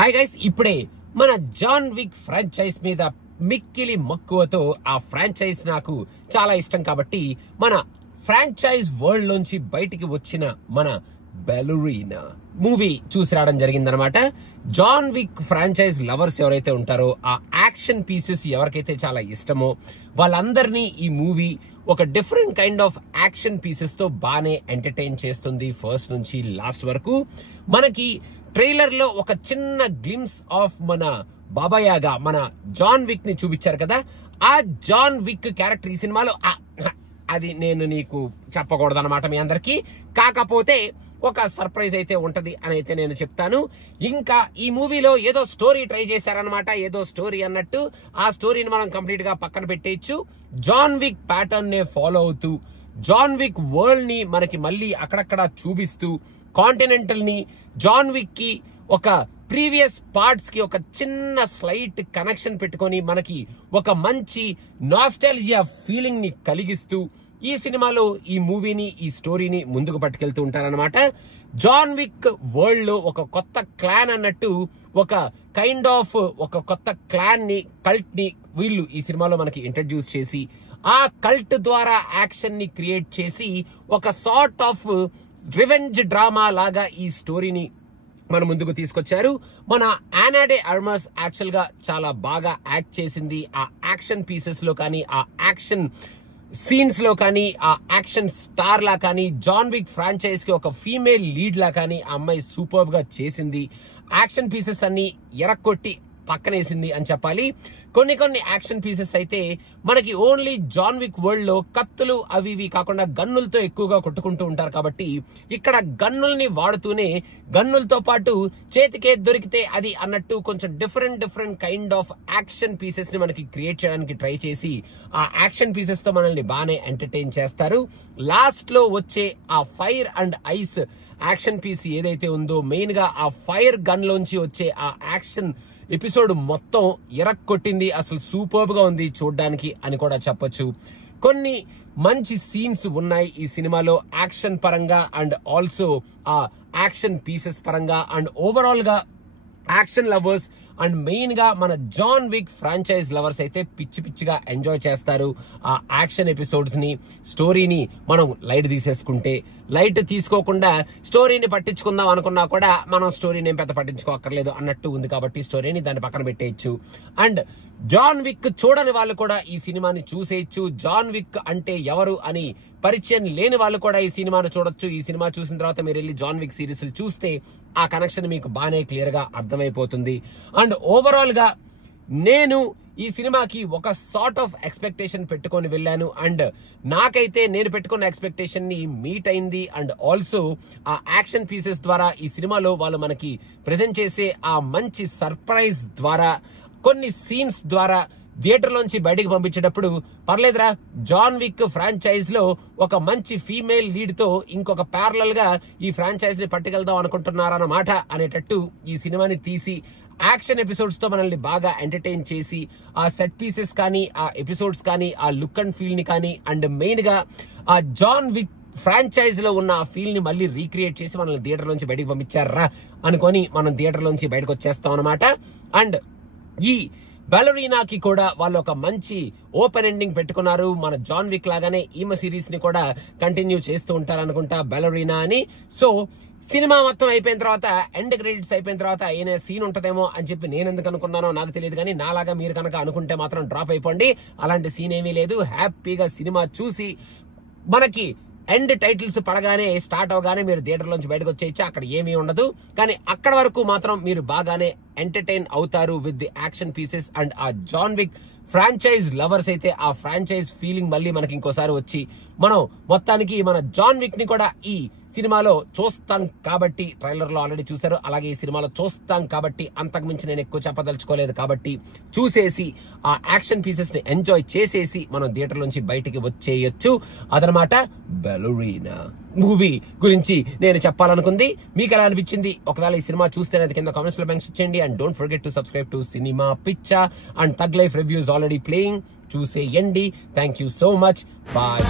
Hi guys, ఇప్పుడే మన John Wick franchise మీద మిక్కిలి మక్కువతో ఆ ఫ్రాంచైజ్ నాకు చాలా ఇష్టం కాబట్టి మన ఫ్రాంచైజ్ వరల్డ్ లోంచి బయటికి వచ్చిన మన బెలరీనా మూవీ చూసి రావడం జరిగిందనమాట. జాన్ విక్ ఫ్రాంచైజ్ లవర్స్ ఎవరైతే ఉంటారో, ఆ యాక్షన్ పీసెస్ ఎవరికైతే చాలా ఇష్టమో వాళ్ళందరినీ ఈ మూవీ ఒక different kind of action pieces తో బానే ఎంటర్టైన్ చేస్తుంది. ఫస్ట్ నుంచి లాస్ట్ వరకు మనకి ట్రైలర్ లో ఒక చిన్న గ్లిమ్స్ ఆఫ్ మన బాబాయాగా మన జాన్ విక్ ని చూపించారు కదా. ఆ జాన్ విక్ క్యారెక్టర్ ఈ సినిమాలో అది నేను నీకు చెప్పకూడదు అనమాట మీ అందరికి. కాకపోతే ఒక సర్ప్రైజ్ అయితే ఉంటది అని అయితే నేను చెప్తాను. ఇంకా ఈ మూవీలో ఏదో స్టోరీ ట్రై చేశారనమాట. ఏదో స్టోరీ అన్నట్టు ఆ స్టోరీని మనం కంప్లీట్ గా పక్కన పెట్టేయచ్చు. జాన్ విక్ ప్యాటర్న్ నే ఫాలో అవుతూ జాన్ విక్ వరల్డ్ ని మనకి మళ్ళీ అక్కడక్కడ చూపిస్తూ కాంటినెంటల్ ని జాన్ విక్ కి ఒక ప్రీవియస్ పార్ట్స్ కి ఒక చిన్న స్లైట్ కనెక్షన్ పెట్టుకొని మనకి ఒక మంచి నాస్టాల్జియా ఫీలింగ్ ని కలిగిస్తూ ఈ సినిమాలో ఈ మూవీని ఈ స్టోరీని ముందుకు పట్టుకెళ్తూ ఉంటారనమాట. జాన్ విక్ వరల్డ్ లో ఒక కొత్త క్లాన్ అన్నట్టు ఒక కైండ్ ఆఫ్ ఒక కొత్త క్లాన్ ని, కల్ట్ ని వీళ్ళు ఈ సినిమాలో మనకి ఇంట్రడ్యూస్ చేసి ఆ కల్ట్ ద్వారా యాక్షన్ ని క్రియేట్ చేసి ఒక సార్ట్ ఆఫ్ రివెంజ్ డ్రామా లాగా ఈ స్టోరీని మన ముందుకు తీసుకొచ్చారు. మన యానా డే ఆర్మస్ యాక్చువల్ గా చాలా బాగా యాక్ట్ చేసింది. ఆ యాక్షన్ పీసెస్ లో కానీ, ఆ యాక్షన్ సీన్స్ లో కానీ, ఆ యాక్షన్ స్టార్ లా కానీ, జాన్ విక్ ఫ్రాంచైజ్ కి ఒక ఫీమేల్ లీడ్ లా కానీ ఆ అమ్మాయి సూపర్ గా చేసింది. యాక్షన్ పీసెస్ అన్ని ఎరక్కొట్టి పక్కనేసింది అని చెప్పాలి. కొన్ని యాక్షన్ పీసెస్ అయితే మనకి ఓన్లీ జాన్ విక్ వరల్డ్ లో కత్తులు అవి ఇవి కాకుండా గన్నులతో ఎక్కువగా కొట్టుకుంటూ ఉంటారు కాబట్టి ఇక్కడ గన్నుల్ని వాడుతూనే గన్నులతో పాటు చేతికే దొరికితే అది అన్నట్టు కొంచెం different kind of action pieces ని మనకి క్రియేట్ చేయడానికి ట్రై చేసి ఆ యాక్షన్ పీసెస్ తో మనల్ని బాగానే ఎంటర్టైన్ చేస్తారు. లాస్ట్ లో వచ్చే ఆ fire and ice action piece ఏదైతే ఉందో, మెయిన్ గా ఆ ఫైర్ గన్ లోంచి వచ్చే ఆ యాక్షన్ ఎపిసోడ్ మొత్తం ఎరక్కొట్టింది. అసలు సూపర్ గా ఉంది చూడ్డానికి అని కూడా చెప్పొచ్చు. కొన్ని మంచి సీన్స్ ఉన్నాయి ఈ సినిమాలో యాక్షన్ పరంగా అండ్ ఆల్సో ఆ యాక్షన్ పీసెస్ పరంగా అండ్ ఓవరాల్ గా యాక్షన్ లవర్స్ అండ్ మెయిన్ గా మన జాన్ విక్ ఫ్రాంచైజ్ లవర్స్ అయితే పిచ్చిగా ఎంజాయ్ చేస్తారు ఆ యాక్షన్ ఎపిసోడ్స్ ని. స్టోరీని మనం లైట్ తీసేసుకుంటే, లైట్ తీసుకోకుండా స్టోరీని పట్టించుకుందాం అనుకున్నా కూడా మనం స్టోరీని ఏం పెద్ద పట్టించుకోక్కర్లేదు అన్నట్టు ఉంది కాబట్టి స్టోరీని దాన్ని పక్కన పెట్టేయచ్చు. అండ్ జాన్ విక్ చూడని వాళ్ళు కూడా ఈ సినిమాని చూసేయచ్చు. జాన్ విక్ అంటే ఎవరు అని పరిచయం లేని వాళ్ళు కూడా ఈ సినిమాను చూడొచ్చు. ఈ సినిమా చూసిన తర్వాత మీరు వెళ్ళి జాన్ విక్ సిరీస్ చూస్తే ఆ కనెక్షన్ మీకు బాగానే క్లియర్ గా అర్థమైపోతుంది. అండ్ ఓవరాల్ గా నేను ఈ సినిమాకి ఒక సార్ట్ ఆఫ్ ఎక్స్పెక్టేషన్ పెట్టుకొని వెళ్ళాను. అండ్ నాకైతే నేను పెట్టుకున్న ఎక్స్పెక్టేషన్ ని మీట్ అయింది. అండ్ ఆల్సో ఆ యాక్షన్ పీసెస్ ద్వారా ఈ సినిమాలో వాళ్ళు మనకి ప్రెజెంట్ చేసే ఆ మంచి సర్ప్రైజ్ ద్వారా, కొన్ని సీన్స్ ద్వారా థియేటర్ లోంచి బయటికి పంపించేటప్పుడు పర్లేదురా, జాన్ విక్ ఫ్రాంచైజ్ లో ఒక మంచి ఫీమేల్ లీడ్ తో ఇంకొక ప్యారలల్ గా ఈ ఫ్రాంచైజ్ ని పట్టుకెళ్దాం అనుకుంటున్నారన్నమాట అనేటట్టు ఈ సినిమాని తీసి యాక్షన్ ఎపిసోడ్స్ తో మనల్ని బాగా ఎంటర్టైన్ చేసి ఆ సెట్ పీసెస్ కానీ, ఆ ఎపిసోడ్స్ కానీ, ఆ లుక్ అండ్ ఫీల్ ని కానీ, అండ్ మెయిన్ గా ఆ జాన్ విక్ ఫ్రాంచైజ్ లో ఉన్న ఆ ఫీల్ ని మళ్ళీ రీక్రియేట్ చేసి మనల్ని థియేటర్ లోంచి బయటకు పంపించారా అనుకొని మనం థియేటర్ లోంచి బయటకు వచ్చేస్తాం అనమాట. అండ్ ఈ బెలరీనాకి కూడా వాళ్ళు ఒక మంచి ఓపెన్ ఎండింగ్ పెట్టుకున్నారు. మన జాన్ విక్ లాగానే ఈమె సిరీస్ ని కూడా కంటిన్యూ చేస్తూ ఉంటారు అనుకుంటా బెలరీనా అని. సో సినిమా మొత్తం అయిపోయిన తర్వాత, ఎండ్ క్రెడిట్స్ అయిపోయిన తర్వాత ఏదైనా సీన్ ఉంటదేమో అని చెప్పి నేను ఎందుకు అనుకున్నానో నాకు తెలియదు, కానీ నాలాగా మీరు కనుక అనుకుంటే మాత్రం డ్రాప్ అయిపోండి. అలాంటి సీన్ ఏమీ లేదు. హ్యాపీగా సినిమా చూసి మనకి ఎండ్ టైటిల్స్ పడగానే, స్టార్ట్ అవగానే మీరు థియేటర్ లోంచి బయటకు వచ్చేయచ్చు. అక్కడ ఏమీ ఉండదు, కానీ అక్కడ వరకు మాత్రం మీరు బాగానే ఎంటర్టైన్ అవుతారు with the action pieces. And ఆ జాన్ విక్ ఫ్రాంచైజ్ లవర్స్ అయితే ఆ ఫ్రాంచైజ్ ఫీలింగ్ మళ్ళీ మనకి ఇంకోసారి వచ్చి మనం మొత్తానికి మన జాన్ విక్ ని కూడా ఈ సినిమాలో చూస్తాం కాబట్టి, ట్రైలర్ లో ఆల్రెడీ చూసారు, అలాగే ఈ సినిమాలో చూస్తాం కాబట్టి అంతకుమించి నేను ఎక్కువ చెప్పదలుచుకోలేదు కాబట్టి చూసేసి ఆ యాక్షన్ పీసెస్ ని ఎంజాయ్ చేసేసి మనం థియేటర్ నుంచి బయటికి వచ్చేయచ్చు. అదనమాట బెలరీనా మూవీ గురించి నేను చెప్పాలనుకుంది. మీకు ఎలా అనిపించింది? ఒకవేళ ఈ సినిమా చూస్తే అది కింద కామెంట్స్ లో మెన్షన్ చేయండి. And don't forget to subscribe to cinema Piccha and Thug Life reviews already playing. చూసేయండి. Thank you so much. Bye.